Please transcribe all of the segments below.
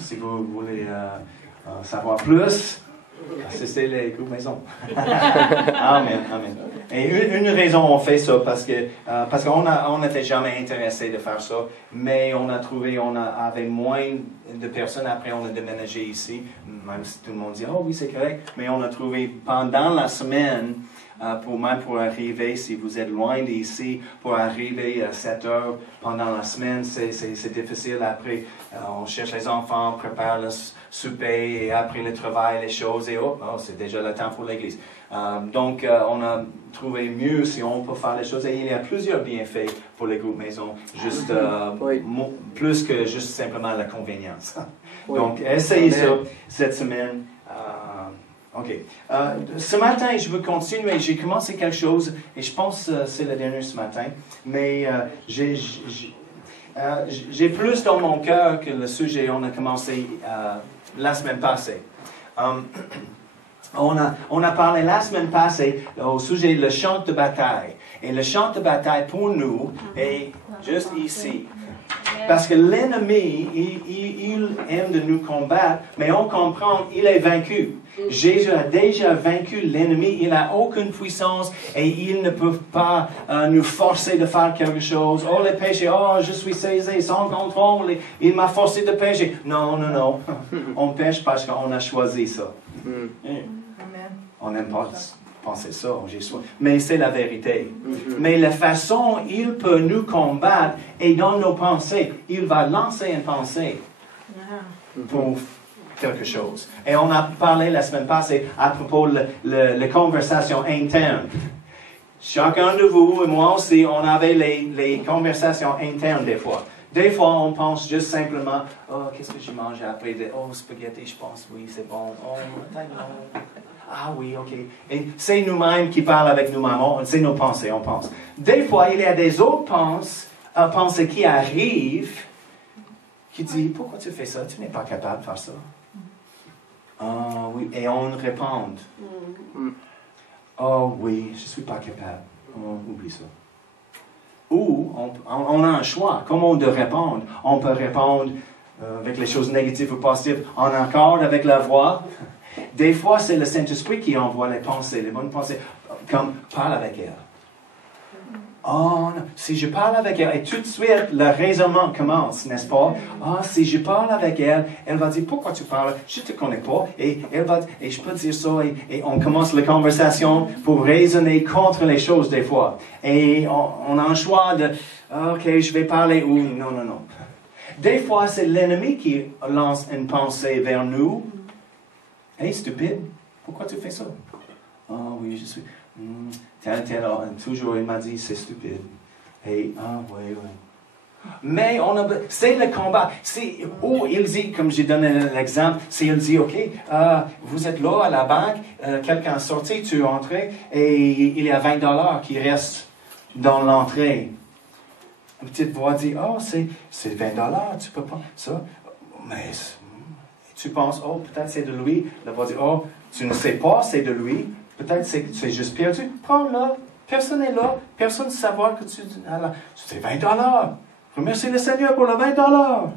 si vous voulez savoir plus, assistez les groupes maison. Amen, amen. Et une raison on fait ça, parce qu'on n'était jamais intéressé de faire ça, mais on a trouvé, avait moins de personnes, après on a déménagé ici, même si tout le monde dit, oh oui c'est correct, mais on a trouvé pendant la semaine, pour arriver, si vous êtes loin d'ici, pour arriver à 7 heures pendant la semaine, c'est difficile. Après, on cherche les enfants, prépare le souper, et après le travail, les choses, et c'est déjà le temps pour l'église. Donc, on a trouvé mieux si on peut faire les choses. Et il y a plusieurs bienfaits pour les groupes maison, juste plus que juste simplement la convenience. Donc, essayez ça cette semaine. OK. Ce matin, je veux continuer. J'ai commencé quelque chose, et je pense que c'est le dernier ce matin, mais j'ai plus dans mon cœur que le sujet on a commencé la semaine passée. On a parlé la semaine passée au sujet du chant de bataille. Et le chant de bataille pour nous est juste ici. Parce que l'ennemi, il aime de nous combattre, mais on comprend, il est vaincu. Jésus a déjà vaincu l'ennemi, il n'a aucune puissance et il ne peut pas nous forcer de faire quelque chose. Oh, les péchés, oh, je suis saisi, sans contrôle, il m'a forcé de pécher. Non, non, non. On pêche parce qu'on a choisi ça. On n'aime pas penser ça, mais c'est la vérité. Mais la façon il peut nous combattre est dans nos pensées. Il va lancer une pensée pour quelque chose. Et on a parlé la semaine passée à propos de la conversation interne. Chacun de vous et moi aussi, on avait les conversations internes des fois. Des fois, on pense juste simplement, oh, qu'est-ce que j'ai mangé après? Oh, spaghetti, je pense, oui, c'est bon. Oh, non. Ah oui, ok. Et c'est nous-mêmes qui parlent avec nous-mêmes. C'est nos pensées, on pense. Des fois, il y a des autres pensées qui arrivent, qui disent, pourquoi tu fais ça? Tu n'es pas capable de faire ça. Ah oui, et on répond. Oh oui, je ne suis pas capable. Oh, oublie ça. Ou on a un choix. Comment de répondre? On peut répondre avec les choses négatives ou positives en accord avec la voix. Des fois, c'est le Saint-Esprit qui envoie les pensées, les bonnes pensées, comme parle avec elle. Oh non, si je parle avec elle, et tout de suite, le raisonnement commence, n'est-ce pas? Ah, si je parle avec elle, elle va dire, pourquoi tu parles? Je ne te connais pas. Et elle va, et je peux dire ça, et on commence la conversation pour raisonner contre les choses des fois. Et on a un choix de, ok, je vais parler, ou non, non, non. Des fois, c'est l'ennemi qui lance une pensée vers nous. Hey, stupide, pourquoi tu fais ça? Ah oui, je suis... toujours, il m'a dit, c'est stupide. Et, oui, oui. Mais c'est le combat. Ou il dit, comme j'ai donné l'exemple, il dit, OK, vous êtes là à la banque, quelqu'un est sorti, tu es entré, et il y a $20 qui restent dans l'entrée. Une petite voix dit, oh, c'est $20, tu peux pas ça. Mais... Tu penses, oh, peut-être c'est de lui. La voix dit, oh, tu ne sais pas, c'est de lui. Peut-être c'est que tu es juste perdu. Prends-le. Personne n'est là. Personne ne sait savoir que tu... C'est $20. Remercie le Seigneur pour le $20.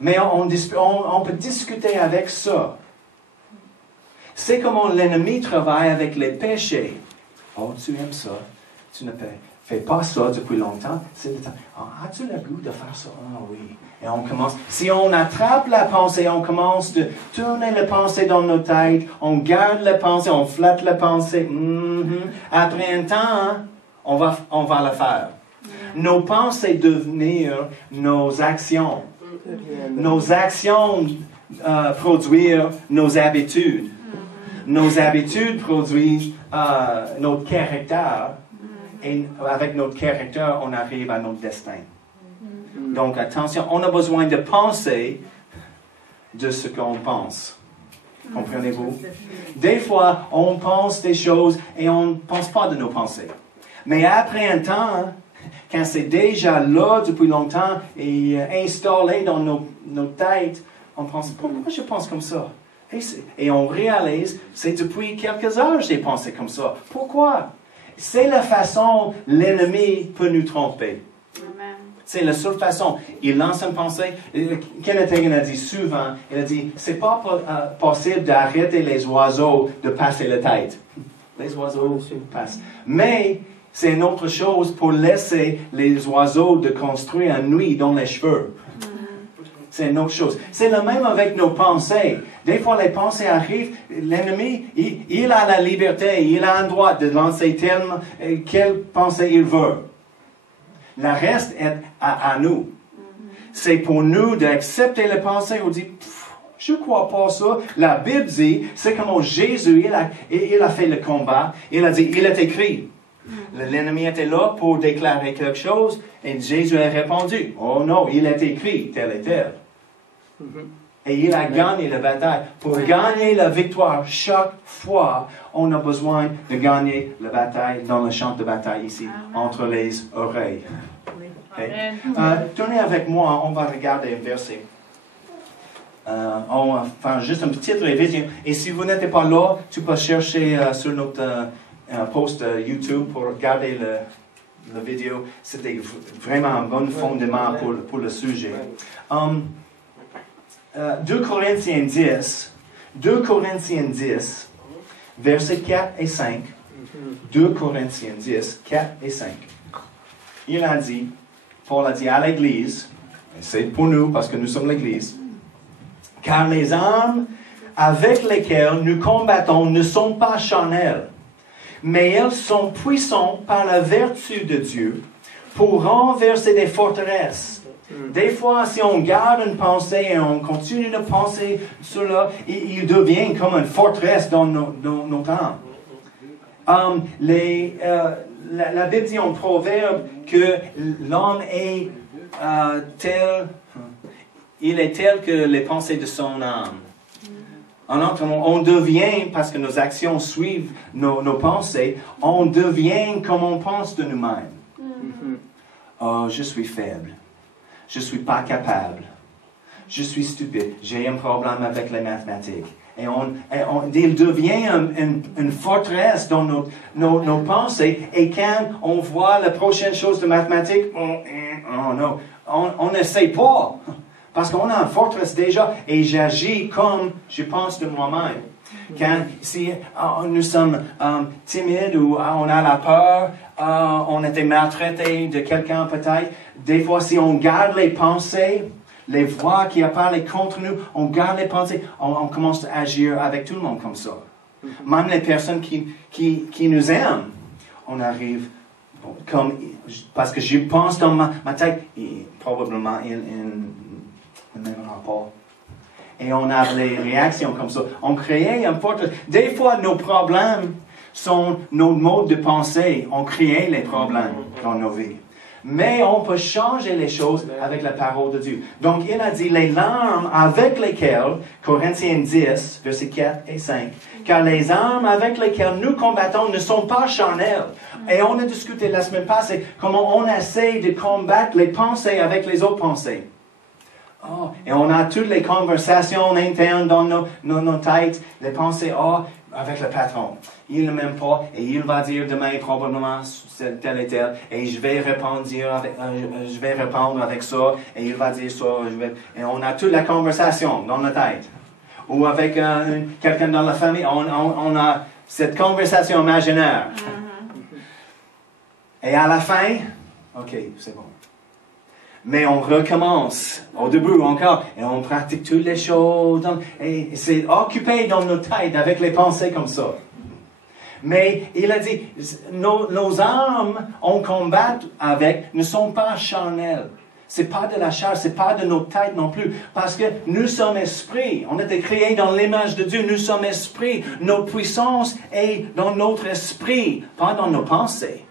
Mais on peut discuter avec ça. C'est comment l'ennemi travaille avec les péchés. Oh, tu aimes ça. Tu ne fais pas ça depuis longtemps. C'est le temps. Oh, as-tu le goût de faire ça? Ah oui. Et on commence, si on attrape la pensée, on commence de tourner la pensée dans nos têtes, on garde la pensée, on flatte la pensée. Après un temps, on va le faire. Nos pensées devenir nos actions. Nos actions produisent nos habitudes. Nos habitudes produisent notre caractère. Et avec notre caractère, on arrive à notre destin. Donc, attention, on a besoin de penser de ce qu'on pense. Comprenez-vous? Des fois, on pense des choses et on ne pense pas de nos pensées. Mais après un temps, quand c'est déjà là depuis longtemps et installé dans nos têtes, on pense, pourquoi je pense comme ça? Et on réalise, c'est depuis quelques heures que j'ai pensé comme ça. Pourquoi? C'est la façon l'ennemi peut nous tromper. C'est la seule façon. Il lance une pensée. Kenneth Hagin a dit souvent, il a dit, c'est pas possible d'arrêter les oiseaux de passer la tête. Les oiseaux passent. Mais c'est une autre chose pour laisser les oiseaux de construire un nid dans les cheveux. C'est une autre chose. C'est le même avec nos pensées. Des fois, les pensées arrivent, l'ennemi, il a la liberté, il a le droit de lancer quelle pensée il veut. Le reste est à nous. C'est pour nous d'accepter les pensées. On dit, je ne crois pas ça. La Bible dit, c'est comment Jésus, il a fait le combat. Il a dit, il est écrit. L'ennemi était là pour déclarer quelque chose et Jésus a répondu, oh non, il est écrit, tel et tel. Et il a gagné la bataille. Pour gagner la victoire, chaque fois, on a besoin de gagner la bataille dans le champ de bataille ici, entre les oreilles. Okay? Tournez avec moi, on va regarder un verset. On va faire juste une petite révision. Et si vous n'êtes pas là, tu peux chercher sur notre post YouTube pour regarder la vidéo. C'était vraiment un bon fondement pour le sujet. 2 Corinthiens 10, versets 4 et 5. 2 Corinthiens 10, 4 et 5. Il a dit, Paul a dit à l'Église, et c'est pour nous parce que nous sommes l'Église, car les armes avec lesquelles nous combattons ne sont pas charnelles, mais elles sont puissantes par la vertu de Dieu pour renverser des forteresses. Des fois, si on garde une pensée et on continue de penser sur cela, il devient comme une forteresse dans notre âme. La Bible dit en Proverbe que l'homme est il est tel que les pensées de son âme. En autre mot, on devient, parce que nos actions suivent nos pensées, on devient comme on pense de nous-mêmes. Oh, je suis faible. Je ne suis pas capable. Je suis stupide. J'ai un problème avec les mathématiques. Et il devient une forteresse dans nos pensées. Et quand on voit la prochaine chose de mathématiques, on n'essaie pas. Parce qu'on a une forteresse déjà. Et j'agis comme je pense de moi-même. Si nous sommes timides ou on a la peur, on a été maltraité de quelqu'un peut-être, des fois si on garde les pensées, les voix qui parlent contre nous, on garde les pensées, on commence à agir avec tout le monde comme ça. Même les personnes qui nous aiment, on arrive parce que je pense dans ma tête, probablement il ne m'aimera pas. Et on a les réactions comme ça. On crée un forteresse. Des fois, nos problèmes sont nos modes de pensée. On crée les problèmes dans nos vies. Mais on peut changer les choses avec la parole de Dieu. Donc, il a dit, les armes avec lesquelles, Corinthiens 10, versets 4 et 5, car les armes avec lesquelles nous combattons ne sont pas charnelles. Et on a discuté la semaine passée comment on essaie de combattre les pensées avec les autres pensées. Oh, et on a toutes les conversations internes dans nos têtes, les pensées, avec le patron. Il ne m'aime pas et il va dire demain probablement tel et tel. Et je vais répondre avec ça et il va dire ça. Et on a toute la conversation dans la tête. Ou avec quelqu'un dans la famille, on a cette conversation imaginaire. Et à la fin, ok, c'est bon. Mais on recommence au début encore et on pratique toutes les choses et c'est occupé dans nos têtes avec les pensées comme ça. Mais il a dit, nos armes, on combat avec, ne sont pas charnelles. C'est pas de la chair, c'est pas de notre tête non plus. Parce que nous sommes esprits. On a été créés dans l'image de Dieu. Nous sommes esprits. Notre puissance est dans notre esprit, pas dans nos pensées.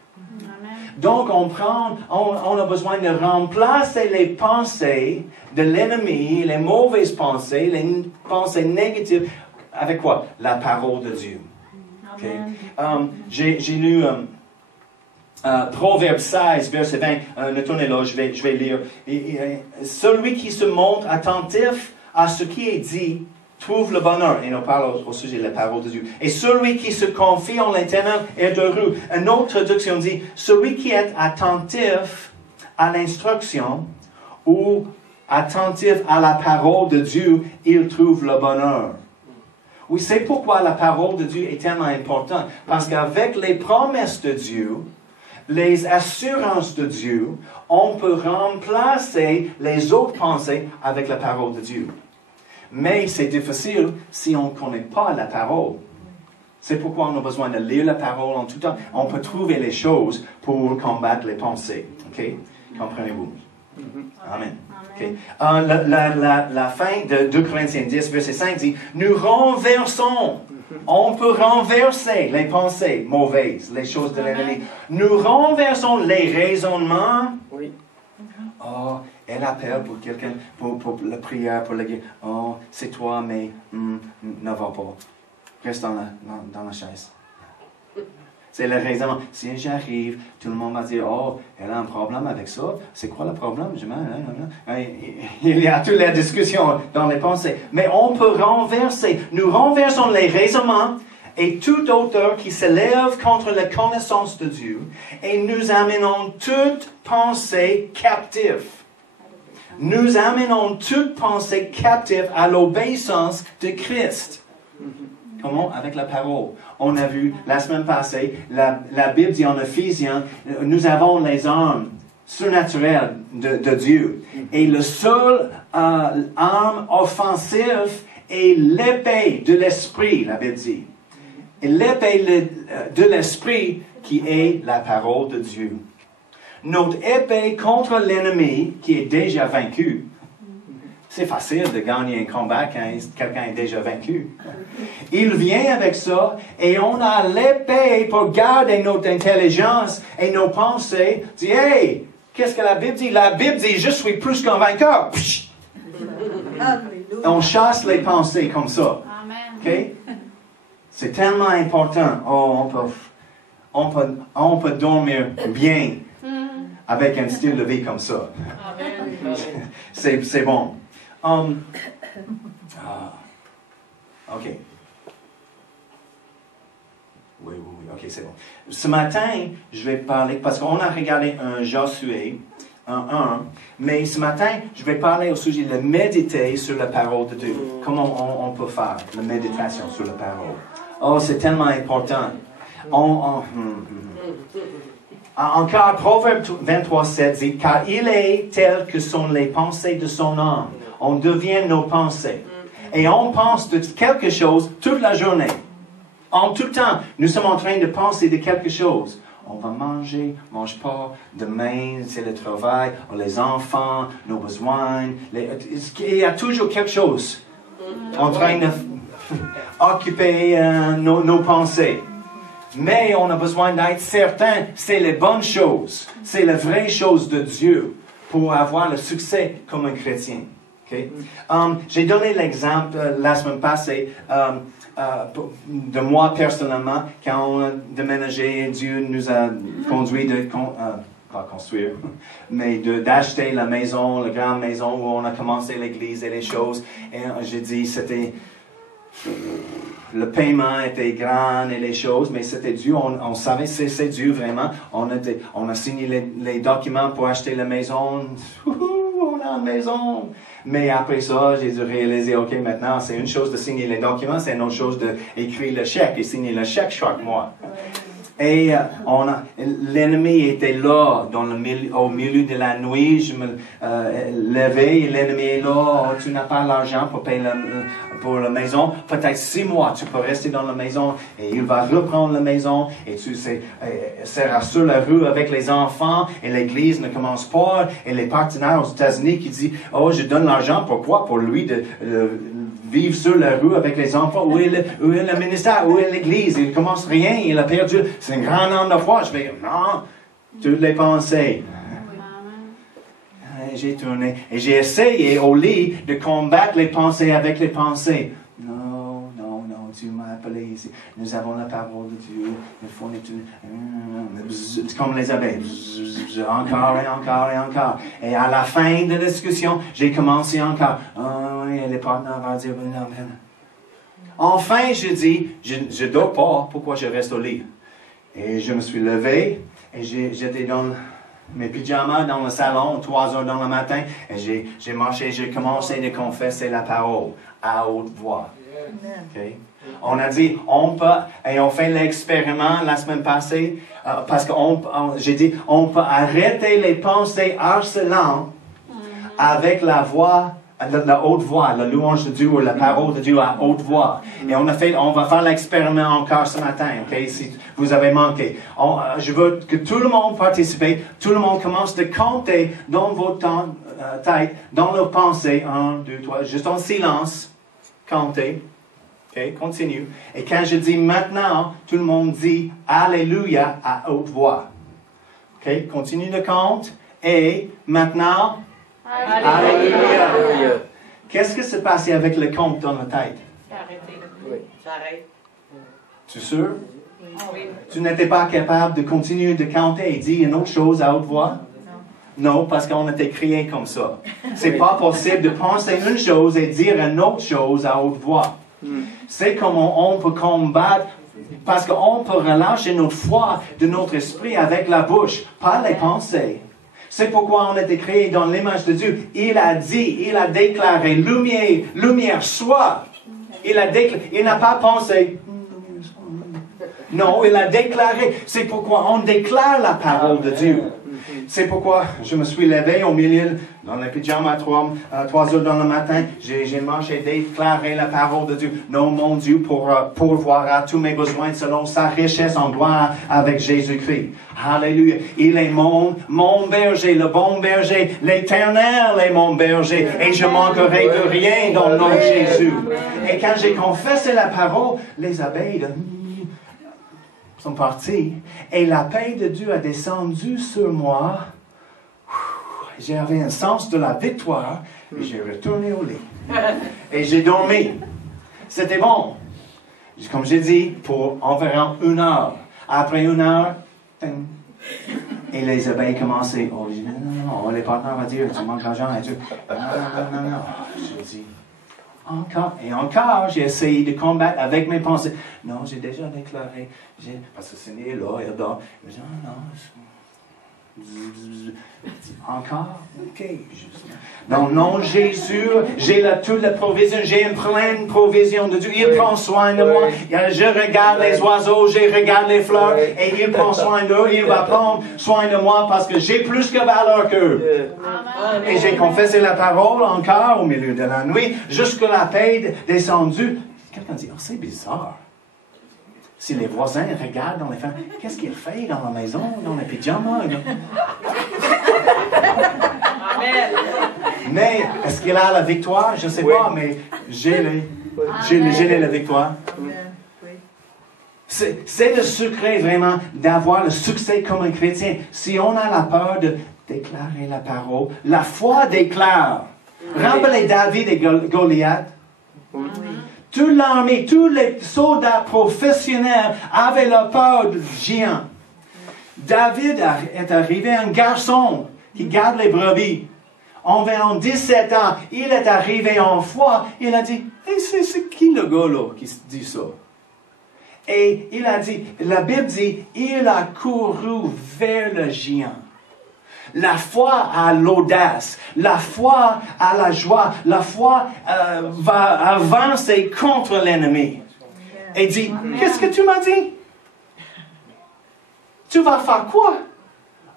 Donc, on a besoin de remplacer les pensées de l'ennemi, les mauvaises pensées, les pensées négatives, avec quoi? La parole de Dieu. Okay? J'ai lu Proverbe 16, verset 20. Ne tournez là, je vais lire. Celui qui se montre attentif à ce qui est dit trouve le bonheur. Et on parle au sujet de la parole de Dieu. Et celui qui se confie en l'Éternel est heureux. Une autre traduction dit, celui qui est attentif à l'instruction ou attentif à la parole de Dieu, il trouve le bonheur. Oui, c'est pourquoi la parole de Dieu est tellement importante. Parce qu'avec les promesses de Dieu, les assurances de Dieu, on peut remplacer les autres pensées avec la parole de Dieu. Mais c'est difficile si on ne connaît pas la parole. C'est pourquoi on a besoin de lire la parole en tout temps. On peut trouver les choses pour combattre les pensées. OK? Comprenez-vous? Amen. Okay. La fin de 2 Corinthiens 10, verset 5 dit, nous renversons. On peut renverser les pensées mauvaises, les choses de l'ennemi. Nous renversons les raisonnements. Oui. Oh, elle appelle pour quelqu'un, pour la prière, pour la guerre. Oh, c'est toi, mais ne va pas. Reste dans la chaise. C'est le raisonnement. Si j'arrive, tout le monde va dire, oh, elle a un problème avec ça. C'est quoi le problème? Il y a toute la discussion dans les pensées. Mais on peut renverser. Nous renversons les raisonnements et toute auteur qui s'élève contre la connaissance de Dieu et nous amenons toute pensée captive. Nous amenons toute pensée captive à l'obéissance de Christ. Comment? Avec la parole. On a vu la semaine passée, la Bible dit en Ephésiens, nous avons les armes surnaturelles de Dieu. Et le seul arme offensive est l'épée de l'esprit, la Bible dit. Et l'épée de l'esprit qui est la parole de Dieu. Notre épée contre l'ennemi qui est déjà vaincu. C'est facile de gagner un combat quand quelqu'un est déjà vaincu. Il vient avec ça et on a l'épée pour garder notre intelligence et nos pensées. Dit, hey, qu'est-ce que la Bible dit? La Bible dit, je suis plus qu'un vainqueur. On chasse les pensées comme ça. Okay? C'est tellement important. Oh, on peut dormir bien avec un style de vie comme ça. C'est bon. OK. Oui, OK, c'est bon. Ce matin, je vais parler, parce qu'on a regardé un Josué, un 1, mais ce matin, je vais parler au sujet de méditer sur la parole de Dieu. Comment on peut faire la méditation sur la parole? Oh, c'est tellement important. Encore, Proverbe 23:7 dit, car il est tel que sont les pensées de son âme. On devient nos pensées. Et on pense de quelque chose toute la journée. En tout temps, nous sommes en train de penser de quelque chose. On va manger, mange pas, demain c'est le travail, les enfants, nos besoins. Il y a toujours quelque chose en train d'occuper nos pensées. Mais on a besoin d'être certain, c'est les bonnes choses, c'est les vraies choses de Dieu pour avoir le succès comme un chrétien. Okay? J'ai donné l'exemple la semaine passée de moi personnellement, quand on a déménagé, Dieu nous a conduit pas construire, mais d'acheter la maison, la grande maison où on a commencé l'église et les choses. Et j'ai dit, c'était... Le paiement était grand et les choses, mais c'était Dieu. On savait c'est Dieu vraiment. On a signé les documents pour acheter la maison. On a une maison. Mais après ça, j'ai dû réaliser, OK, maintenant, c'est une chose de signer les documents, c'est une autre chose d'écrire le chèque et signer le chèque chaque mois. Et l'ennemi était là, au milieu de la nuit. Je me levais et l'ennemi est là. Oh, tu n'as pas l'argent pour payer pour la maison. Peut-être 6 mois, tu peux rester dans la maison et il va reprendre la maison. Et tu seras sur la rue avec les enfants et l'église ne commence pas. Et les partenaires aux États-Unis qui disent, oh, je donne l'argent. Pourquoi? Pour lui de vivre sur la rue avec les enfants. Où est le ministère? Où est l'église? Il ne commence rien. Il a perdu. C'est un grand nombre de fois. Je vais, non, toutes les pensées. J'ai tourné. Et j'ai essayé au lit de combattre les pensées avec les pensées. Non, Dieu m'a appelé ici. Nous avons la parole de Dieu. Il faut comme les abeilles. Encore et encore et encore. Et à la fin de la discussion, j'ai commencé encore. Et les partenaires vont dire, non. Enfin, je dis, je ne dors pas. Pourquoi je reste au lit? Et je me suis levé et j'étais dans mes pyjamas dans le salon, 3 heures dans le matin, et j'ai marché, j'ai commencé à confesser la parole à haute voix. Okay? On a dit, on peut, et on fait l'expériment la semaine passée, parce que j'ai dit, on peut arrêter les pensées harcelantes avec la voix, la haute voix, la louange de Dieu ou la parole de Dieu à haute voix. Et on va faire l'expériment encore ce matin, ok? Si vous avez manqué. Je veux que tout le monde participe, tout le monde commence de compter dans votre tête, dans leurs pensées, 1, 2, 3, juste en silence, comptez. Ok, continue. Et quand je dis maintenant, tout le monde dit Alléluia à haute voix. Ok, continue de compter. Et maintenant, Alléluia. Qu'est-ce qui s'est passé avec le compte dans la tête? Arrêtez. Oui. J'arrête. Tu es sûr? Oui. Tu n'étais pas capable de continuer de compter et dire une autre chose à haute voix? Non, parce qu'on était créé comme ça. C'est pas possible de penser une chose et dire une autre chose à haute voix. C'est comment on peut combattre, parce qu'on peut relâcher notre foi de notre esprit avec la bouche, pas les pensées. C'est pourquoi on a été créé dans l'image de Dieu. Il a dit, il a déclaré, lumière soit. Il n'a pas pensé. Non, il a déclaré. C'est pourquoi on déclare la parole de Dieu. C'est pourquoi je me suis levé au milieu, dans les pyjamas, 3 heures dans le matin. J'ai marché et déclaré la parole de Dieu. Non, mon Dieu, pour pourvoir à tous mes besoins selon sa richesse en gloire avec Jésus-Christ. Alléluia. Il est mon berger, le bon berger. L'Éternel est mon berger. Et je manquerai de rien dans le nom de Jésus. Et quand j'ai confessé la parole, les abeilles sont partis et la paix de Dieu a descendu sur moi. J'avais un sens de la victoire et j'ai retourné au lit. Et j'ai dormi. C'était bon. Comme j'ai dit, pour environ 1 heure. Après 1 heure, ting. Et les abeilles commençaient. Oh, je dis, non, les partenaires vont dire, tu manques d'argent. Et Dieu, non. Je dis, encore et encore, j'ai essayé de combattre avec mes pensées. Non, j'ai déjà déclaré. Parce que c'est né là, et là. Je dis, non. Encore? Ok. Dans le nom de Jésus, j'ai toute la provision. J'ai une pleine provision de Dieu. Il prend soin de moi. Je regarde les oiseaux, je regarde les fleurs, et il prend soin d'eux. Il va prendre soin de moi parce que j'ai plus de valeur qu'eux. Et j'ai confessé la parole encore au milieu de la nuit, jusque la paix descendue. Quelqu'un dit, oh, c'est bizarre. Si les voisins regardent dans les femmes, qu'est-ce qu'il fait dans la maison, dans les pyjamas? Mais est-ce qu'il a la victoire? Je ne sais pas, mais j'ai la victoire. C'est le secret vraiment d'avoir le succès comme un chrétien. Si on a la peur de déclarer la parole, la foi déclare. Rappelez David et Goliath. Toute l'armée, tous les soldats professionnels avaient la peur du géant. David est arrivé, un garçon qui garde les brebis. Environ 17 ans, il est arrivé en foi. Il a dit, hey, c'est qui le gars là qui dit ça? Et il a dit, la Bible dit, il a couru vers le géant. La foi a l'audace, la foi a la joie, la foi va avancer contre l'ennemi. Et dit, qu'est-ce que tu m'as dit? Tu vas faire quoi?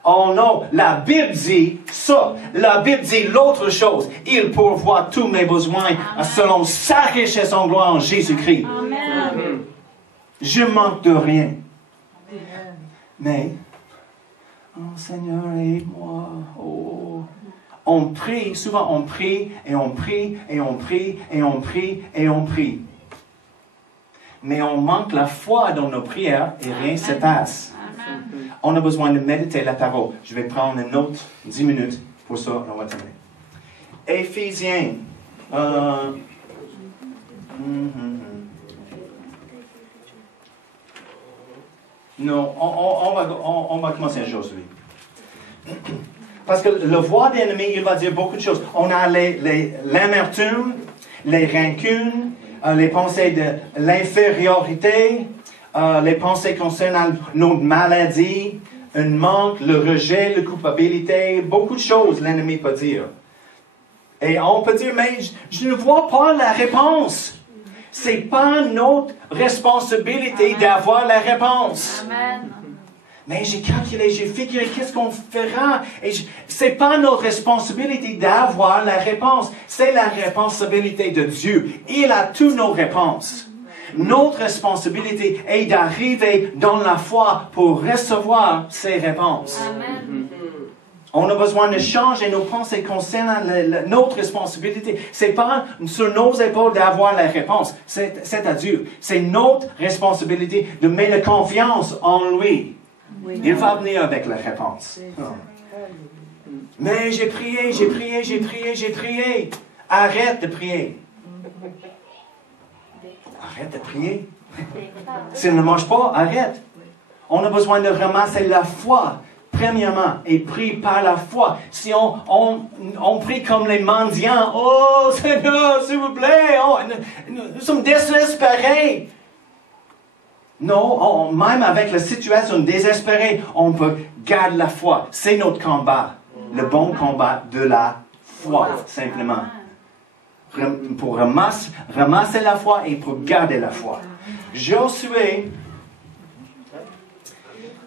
Oh non, la Bible dit ça. La Bible dit l'autre chose. Il pourvoit tous mes besoins selon sa richesse en gloire en Jésus-Christ. Je manque de rien. Mais, oh Seigneur, aide-moi. Oh. On prie, souvent on prie, et on prie, et on prie, et on prie, et on prie. Mais on manque la foi dans nos prières et rien ne se passe. On a besoin de méditer la parole. Je vais prendre une autre 10 minutes pour ça, on va terminer. Éphésiens. Non, on va commencer aujourd'hui. Parce que le voix de l'ennemi, il va dire beaucoup de choses. On a l'amertume, les rancunes, les pensées de l'infériorité, les pensées concernant nos maladies, un manque, le rejet, la culpabilité, beaucoup de choses l'ennemi peut dire. Et on peut dire, mais je ne vois pas la réponse. Ce n'est pas notre responsabilité d'avoir la réponse. Amen. Mais j'ai calculé, j'ai figuré, qu'est-ce qu'on fera? Et ce n'est pas notre responsabilité d'avoir la réponse. C'est la responsabilité de Dieu. Il a toutes nos réponses. Notre responsabilité est d'arriver dans la foi pour recevoir ces réponses. Amen. On a besoin de changer nos pensées concernant notre responsabilité. Ce n'est pas sur nos épaules d'avoir la réponse. C'est à Dieu. C'est notre responsabilité de mettre confiance en lui. Oui. Il va venir avec la réponse. Mais j'ai prié. Arrête de prier. Arrête de prier. Si ça ne marche pas, arrête. On a besoin de ramasser la foi, premièrement, et prie par la foi. Si on prie comme les mendiants, oh Seigneur, s'il vous plaît, nous sommes désespérés. Non, même avec la situation désespérée, on peut garder la foi. C'est notre combat. Le bon combat de la foi, simplement. Pour ramasser la foi et pour garder la foi. Josué,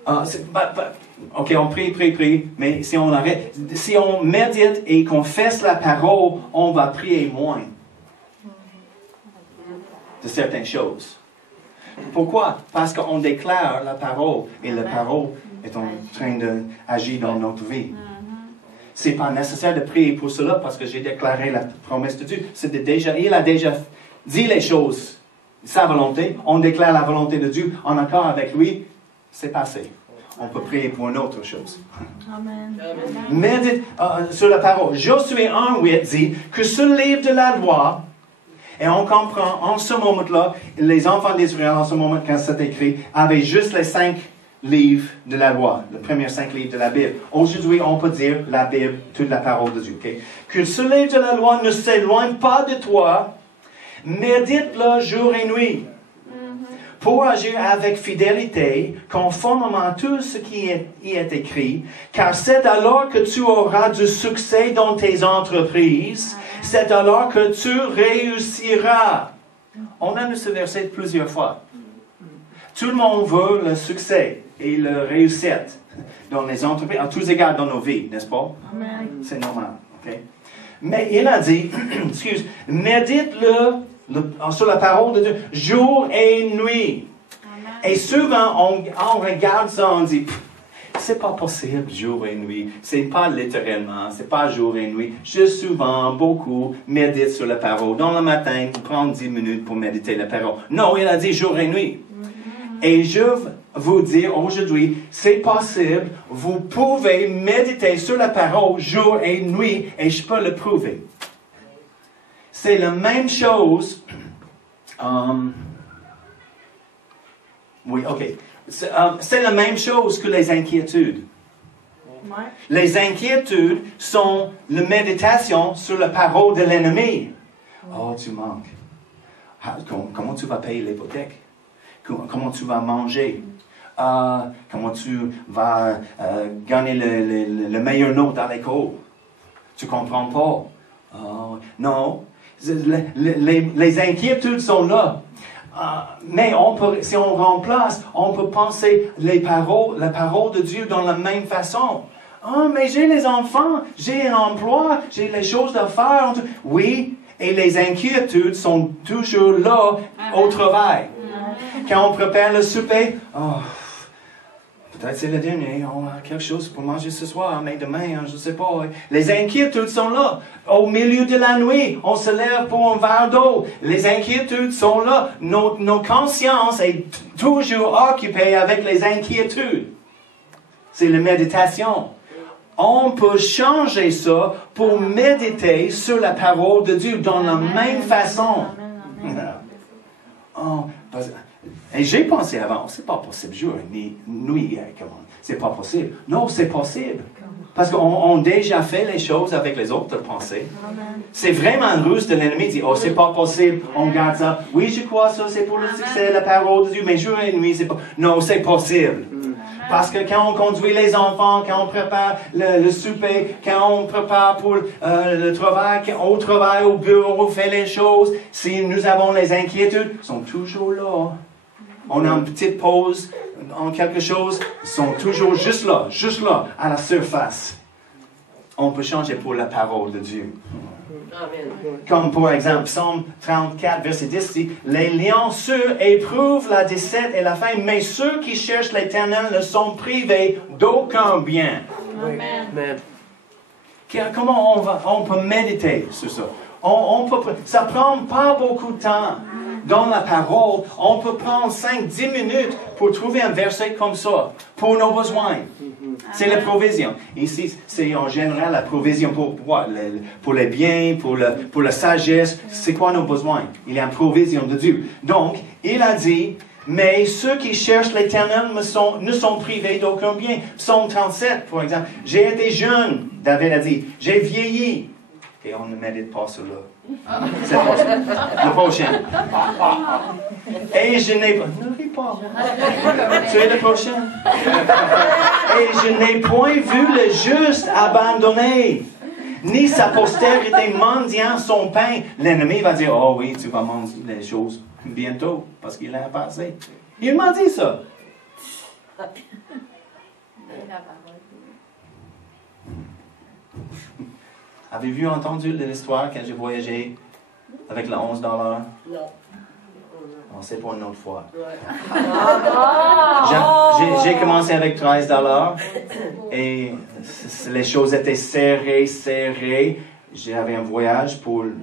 ok, on prie, mais si on arrête, si on médite et qu'on fasse la parole, on va prier moins de certaines choses. Pourquoi? Parce qu'on déclare la parole et la parole est en train d'agir dans notre vie. Ce n'est pas nécessaire de prier pour cela parce que j'ai déclaré la promesse de Dieu. Il a déjà dit les choses, sa volonté. On déclare la volonté de Dieu en accord avec lui. C'est passé. On peut prier pour une autre chose. Amen. Médite sur la parole. Josué 1:8 dit que ce livre de la loi, et on comprend en ce moment-là, les enfants d'Israël, en ce moment, quand c'est écrit, avaient juste les 5 livres de la loi, les premiers 5 livres de la Bible. Aujourd'hui, on peut dire la Bible, toute la parole de Dieu. Okay? Que ce livre de la loi ne s'éloigne pas de toi, médite-le jour et nuit, pour agir avec fidélité, conformément à tout ce qui y est écrit, car c'est alors que tu auras du succès dans tes entreprises, c'est alors que tu réussiras. On a lu ce verset plusieurs fois. Tout le monde veut le succès et la réussite dans les entreprises, à tous égards dans nos vies, n'est-ce pas? Amen. C'est normal. Okay? Mais il a dit, médite-le sur la parole de Dieu, jour et nuit. Amen. Et souvent, on regarde ça, on dit, c'est pas possible, jour et nuit. C'est pas littéralement, c'est pas jour et nuit. Je souvent, beaucoup, médite sur la parole. Dans le matin, prends 10 minutes pour méditer la parole. Non, il a dit jour et nuit. Et je veux vous dire aujourd'hui, c'est possible, vous pouvez méditer sur la parole jour et nuit, et je peux le prouver. C'est la même chose. Oui, ok. C'est la même chose que les inquiétudes. Ouais. Les inquiétudes sont la méditation sur la parole de l'ennemi. Oh, tu manques. Comment tu vas payer l'hypothèque? Comment tu vas manger? Comment tu vas gagner le meilleur note à l'école? Tu ne comprends pas. Non. Les inquiétudes sont là. Mais si on remplace, on peut penser la parole de Dieu dans la même façon. Mais j'ai les enfants, j'ai un emploi, j'ai les choses à faire. Oui, et les inquiétudes sont toujours là au travail. Quand on prépare le souper, peut-être c'est le dernier, on a quelque chose pour manger ce soir, mais demain, je ne sais pas. Les inquiétudes sont là. Au milieu de la nuit, on se lève pour un verre d'eau. Les inquiétudes sont là. Nos consciences est toujours occupée avec les inquiétudes. C'est la méditation. On peut changer ça pour méditer sur la parole de Dieu dans la même façon. Et j'ai pensé avant, c'est pas possible, jour et nuit, c'est pas possible. Non, c'est possible. Parce qu'on a déjà fait les choses avec les autres pensées. C'est vraiment une ruse de l'ennemi de dire, c'est pas possible, on garde ça. Oui, je crois ça, c'est pour le succès, la parole de Dieu, mais jour et nuit, c'est pas. Non, c'est possible. Parce que quand on conduit les enfants, quand on prépare le souper, quand on prépare pour le travail, au travail, au bureau, on fait les choses, si nous avons les inquiétudes, ils sont toujours là. On a une petite pause en quelque chose, ils sont toujours juste là, à la surface. On peut changer pour la parole de Dieu. Amen. Comme pour exemple, Psaume 34, verset 10 dit, « Les lianceux éprouvent la défaite et la faim, mais ceux qui cherchent l'Éternel ne sont privés d'aucun bien. » Amen. Comment on peut méditer sur ça? Ça ne prend pas beaucoup de temps. Dans la parole, on peut prendre 5-10 minutes pour trouver un verset comme ça, pour nos besoins. C'est la provision. Ici, c'est en général la provision pour quoi? Pour les biens, pour la sagesse. C'est quoi nos besoins? Il y a une provision de Dieu. Donc, il a dit, mais ceux qui cherchent l'Éternel ne sont privés d'aucun bien. Psaume 37, par exemple. J'ai été jeune, David a dit. J'ai vieilli. Et on ne médite pas sur c'est le prochain. Et je n'ai pas... Ne ris pas. Tu es le prochain. Et je n'ai point vu le juste abandonné, ni sa postérité mendiant son pain. L'ennemi va dire, oh oui, tu vas manger les choses bientôt, parce qu'il a passé. Il m'a dit ça. Avez-vous entendu l'histoire quand j'ai voyagé avec le 11 $? Non. C'est pour une autre fois. Ouais. J'ai commencé avec 13 $ et les choses étaient serrées. J'avais un voyage pour le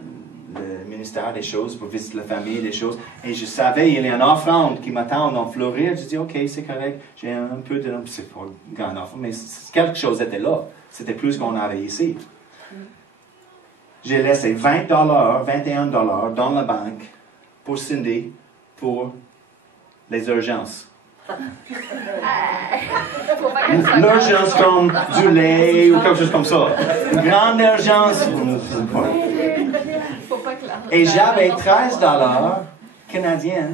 ministère des choses, pour visiter la famille, des choses. Et je savais, il y a une offrande qui m'attend en Floride. Je dis, OK, c'est correct. J'ai un peu de... C'est pas une grande offrande, mais quelque chose était là. C'était plus qu'on avait ici. J'ai laissé 20 $, 21 $ dans la banque pour Cindy, pour les urgences. L'urgence comme du lait ou quelque chose comme ça. Une grande urgence. Et j'avais 13 $ canadiens.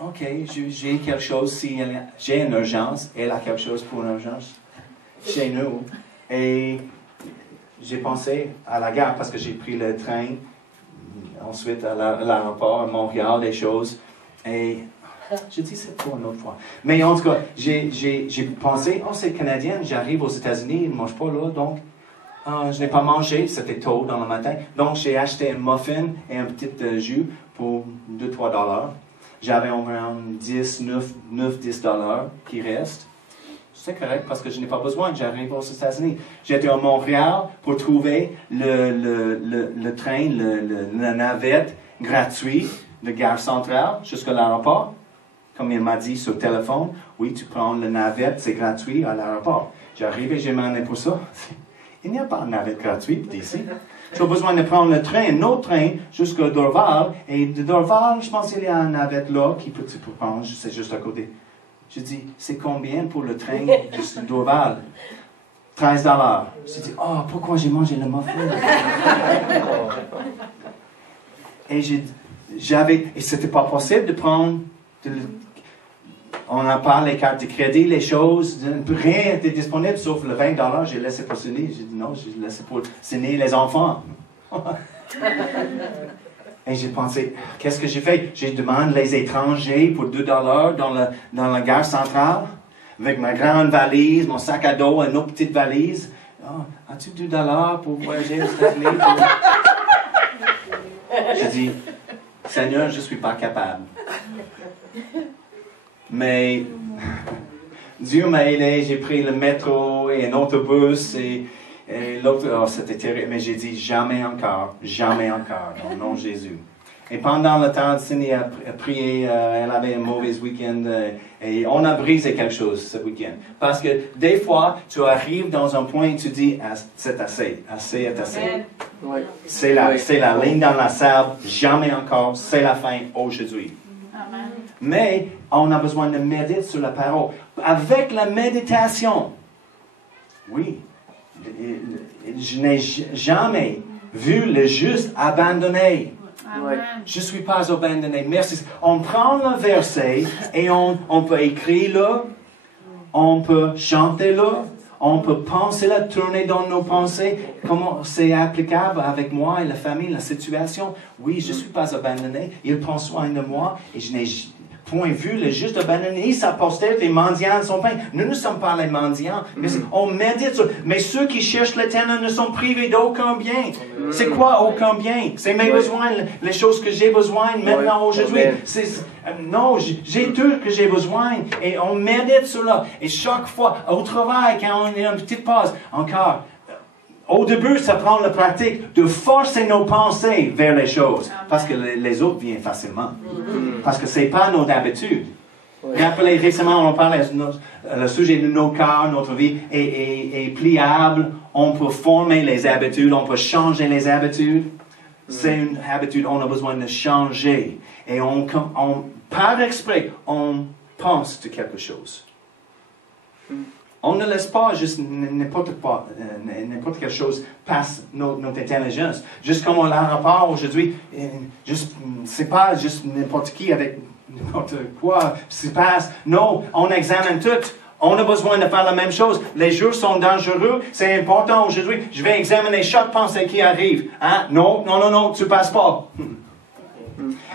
OK, j'ai quelque chose. Si j'ai une urgence, elle a quelque chose pour une urgence chez nous. Et j'ai pensé à la gare parce que j'ai pris le train, ensuite à l'aéroport, à Montréal, des choses. Et j'ai dit, c'est pour une autre fois. Mais en tout cas, j'ai pensé, oh, c'est canadien, j'arrive aux États-Unis, ils ne mangent pas là, donc je n'ai pas mangé, c'était tôt dans le matin. Donc j'ai acheté un muffin et un petit jus pour 2-3 $. J'avais environ 10 $, qui restent. C'est correct parce que je n'ai pas besoin, j'arrive aux États-Unis. J'étais à Montréal pour trouver le train, la navette gratuite de Gare Centrale jusqu'à l'aéroport. Comme il m'a dit sur le téléphone, oui, tu prends la navette, c'est gratuit à l'aéroport. J'arrive et j'ai demandé pour ça. Il n'y a pas de navette gratuite d'ici. J'ai besoin de prendre le train, un autre train, jusqu'à Dorval. Et de Dorval, je pense qu'il y a une navette là qui peut prendre, c'est juste à côté. Je dis, c'est combien pour le train de Dorval? 13 $. Je dis, oh, pourquoi j'ai mangé le muffin? Et c'était pas possible de prendre, on en parle, les cartes de crédit, les choses, rien n'était disponible sauf le 20 $, j'ai laissé pour signer. J'ai dit, non, j'ai laissé pour signer les enfants. Et j'ai pensé, qu'est-ce que j'ai fait? J'ai demandé les étrangers pour 2 $ dans la gare centrale, avec ma grande valise, mon sac à dos, une autre petite valise. Oh, as-tu 2 $ pour voyager aux États-Unis? J'ai dit, Seigneur, je ne suis pas capable. Mais Dieu m'a aidé, j'ai pris le métro et un autobus et l'autre, oh, c'était terrible, mais j'ai dit jamais encore, dans le nom de Jésus. Et pendant le temps, Cindy a prié, elle avait un mauvais week-end et on a brisé quelque chose ce week-end. Parce que des fois, tu arrives dans un point et tu dis, ah, c'est assez est assez. Oui. C'est la ligne dans la salle, jamais encore, c'est la fin aujourd'hui. Amen. Mais on a besoin de méditer sur la parole. Avec la méditation, oui, je n'ai jamais vu le juste abandonné. Amen. Je ne suis pas abandonné. Merci. On prend le verset et on peut écrire-le, on peut chanter-le, on peut penser-le, tourner dans nos pensées. Comment c'est applicable avec moi et la famille, la situation? Oui, je ne suis pas abandonné. Il prend soin de moi et je n'ai point vu le juste abandonné sa postérité, les mendiants de son pain. Nous ne sommes pas les mendiants. Mais on médite sur. Mais ceux qui cherchent l'Éternel ne sont privés d'aucun bien. C'est quoi aucun bien? C'est mes besoins, les choses que j'ai besoin maintenant, aujourd'hui. Non, j'ai tout que j'ai besoin. Et on médite sur là. Et chaque fois, au travail, quand on est en petite pause, encore. Au début, ça prend la pratique de forcer nos pensées vers les choses. Parce que les autres viennent facilement. Parce que ce n'est pas nos habitudes. Rappelez, récemment, on parlait le sujet de nos cœurs, notre vie est pliable. On peut former les habitudes, on peut changer les habitudes. C'est une habitude, on a besoin de changer. Et par exprès, on pense de quelque chose. On ne laisse pas juste n'importe quelle chose passe notre intelligence. Juste comme on a un rapport aujourd'hui, c'est pas juste n'importe qui avec n'importe quoi se passe. Non, on examine tout. On a besoin de faire la même chose. Les jours sont dangereux. C'est important aujourd'hui. Je vais examiner chaque pensée qui arrive. Hein? Non, tu passes pas.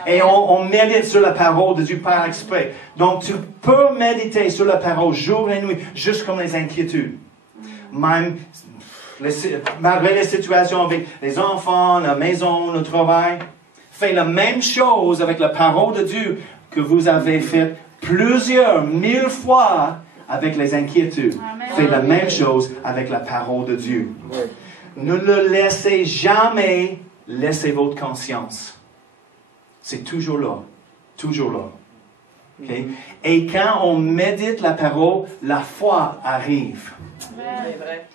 Et on médite sur la parole de Dieu par exprès. Donc, tu peux méditer sur la parole jour et nuit, juste comme les inquiétudes. Même, malgré les situations avec les enfants, la maison, le travail, fais la même chose avec la parole de Dieu que vous avez fait plusieurs mille fois avec les inquiétudes. Amen. Fais la même chose avec la parole de Dieu. Ne le laissez jamais laisser votre conscience. C'est toujours là. Toujours là. Okay? Et quand on médite la parole, la foi arrive. C'est vrai.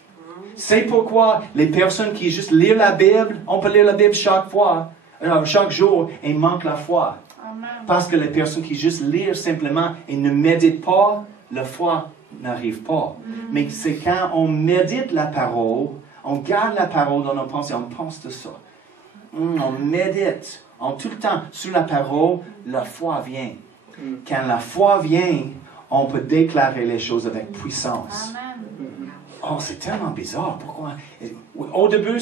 C'est pourquoi les personnes qui juste lisent la Bible, on peut lire la Bible chaque jour, et manquent la foi. Amen. Parce que les personnes qui juste lisent simplement et ne méditent pas, la foi n'arrive pas. Mais c'est quand on médite la parole, on garde la parole dans nos pensées, on pense de ça. On médite. En tout le temps, sur la parole, la foi vient. Quand la foi vient, on peut déclarer les choses avec puissance. Amen. Oh, c'est tellement bizarre. Pourquoi? Au début,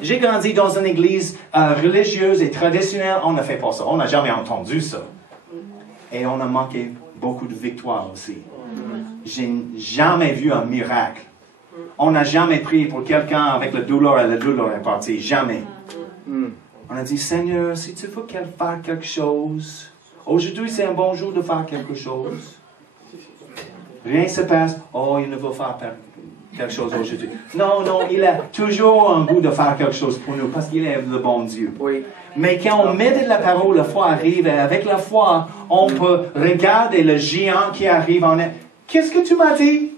j'ai grandi dans une église religieuse et traditionnelle. On n'a fait pas ça. On n'a jamais entendu ça. Et on a manqué beaucoup de victoires aussi. J'ai jamais vu un miracle. On n'a jamais prié pour quelqu'un avec la douleur et la douleur est partie. Jamais. On a dit, Seigneur, si tu veux faire quelque chose, aujourd'hui c'est un bon jour de faire quelque chose. Rien ne se passe. Oh, il ne veut faire quelque chose aujourd'hui. Non, il a toujours un goût de faire quelque chose pour nous parce qu'il est le bon Dieu. Oui. Mais quand on médite la parole, la foi arrive et avec la foi, on peut regarder le géant qui arrive. Qu'est-ce que tu m'as dit?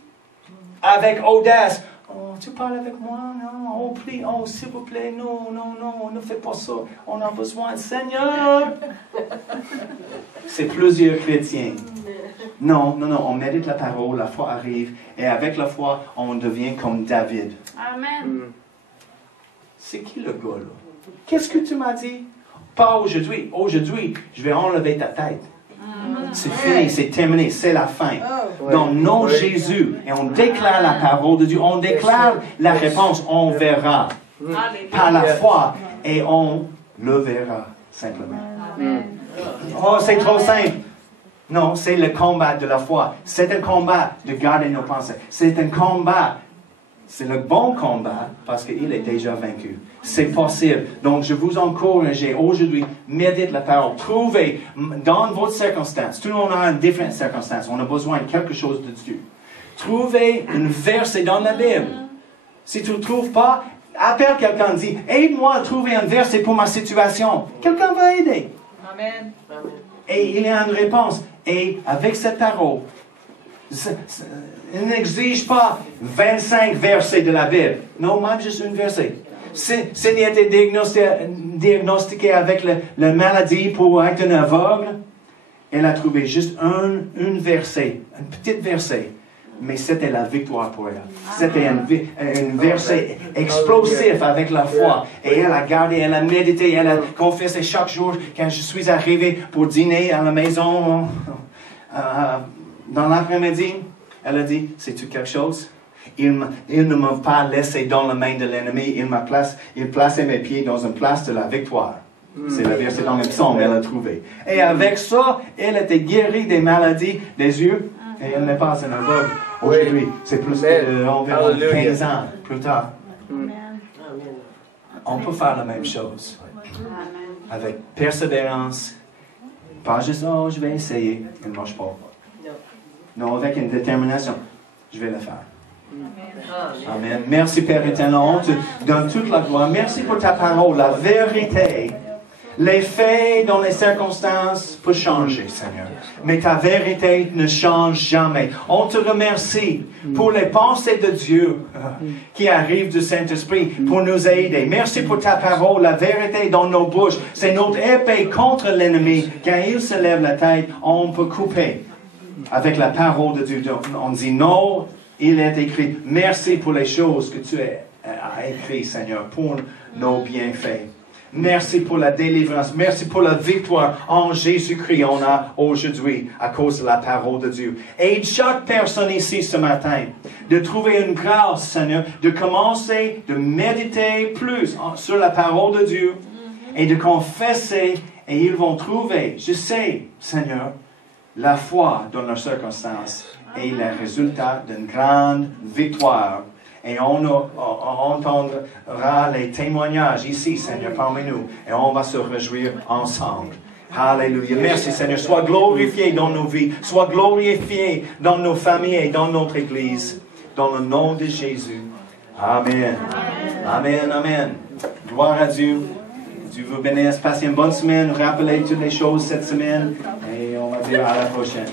Avec audace. Oh, tu parles avec moi? Non, oh, prie, oh, s'il vous plaît, non, ne fais pas ça. On a besoin, Seigneur. C'est plusieurs chrétiens. Non, on médite la parole, la foi arrive, et avec la foi, on devient comme David. Amen. C'est qui le gars, là? Qu'est-ce que tu m'as dit? Pas aujourd'hui. Aujourd'hui, je vais enlever ta tête. C'est fini, c'est terminé, c'est la fin. Dans le nom de Jésus, et on déclare la parole de Dieu, on déclare la réponse, on verra par la foi, et on le verra simplement. Oh, c'est trop simple. Non, c'est le combat de la foi. C'est un combat de garder nos pensées. C'est un combat. C'est le bon combat parce qu'il est déjà vaincu. C'est possible. Donc, je vous encourage aujourd'hui, médite la parole. Trouvez dans votre circonstance. Tout le monde a une différente circonstance. On a besoin de quelque chose de Dieu. Trouvez un verset dans la Bible. Si tu ne le trouves pas, appelle quelqu'un, dis, aide-moi à trouver un verset pour ma situation. Quelqu'un va aider. Amen. Et il y a une réponse. Et avec cette parole, il n'exige pas 25 versets de la Bible. Non, même juste un verset. S'il a été diagnostiqué avec la maladie pour être un aveugle, elle a trouvé juste un verset, un petit verset. Mais c'était la victoire pour elle. C'était un verset explosif avec la foi. Et elle a gardé, elle a médité, elle a confessé chaque jour. Quand je suis arrivé pour dîner à la maison, dans l'après-midi, elle a dit, sais-tu quelque chose? Il ne m'a pas laissé dans la main de l'ennemi. Il plaçait mes pieds dans une place de la victoire. C'est le verset dans le psaume, elle a trouvé. Et avec ça, elle était guérie des maladies des yeux. Et elle n'est pas un aveugle. Aujourd'hui, c'est plus environ 15 ans plus tard. On peut faire la même chose. Avec persévérance. Pas juste, oh, je vais essayer. Il ne marche pas. Non, avec une détermination. Je vais le faire. Amen. Merci Père éternel. On te donne toute la gloire. Merci pour ta parole, la vérité. Les faits dans les circonstances peuvent changer, Seigneur. Mais ta vérité ne change jamais. On te remercie pour les pensées de Dieu qui arrivent du Saint-Esprit pour nous aider. Merci pour ta parole, la vérité dans nos bouches. C'est notre épée contre l'ennemi. Quand il se lève la tête, on peut couper avec la parole de Dieu. On dit non, il est écrit. Merci pour les choses que tu as écrites, Seigneur, pour nos bienfaits. Merci pour la délivrance. Merci pour la victoire en Jésus-Christ on a aujourd'hui à cause de la parole de Dieu. Aide chaque personne ici ce matin de trouver une grâce, Seigneur, de commencer, de méditer plus sur la parole de Dieu et de confesser et ils vont trouver, je sais, Seigneur, la foi dans leurs circonstances est le résultat d'une grande victoire. Et on entendra les témoignages ici, Seigneur, parmi nous. Et on va se réjouir ensemble. Alléluia. Merci, Seigneur. Sois glorifié dans nos vies. Sois glorifié dans nos familles et dans notre Église. Dans le nom de Jésus. Amen. Amen, amen. Gloire à Dieu. Dieu vous bénisse. Passez une bonne semaine. Rappelez toutes les choses cette semaine. Et on va dire à la prochaine.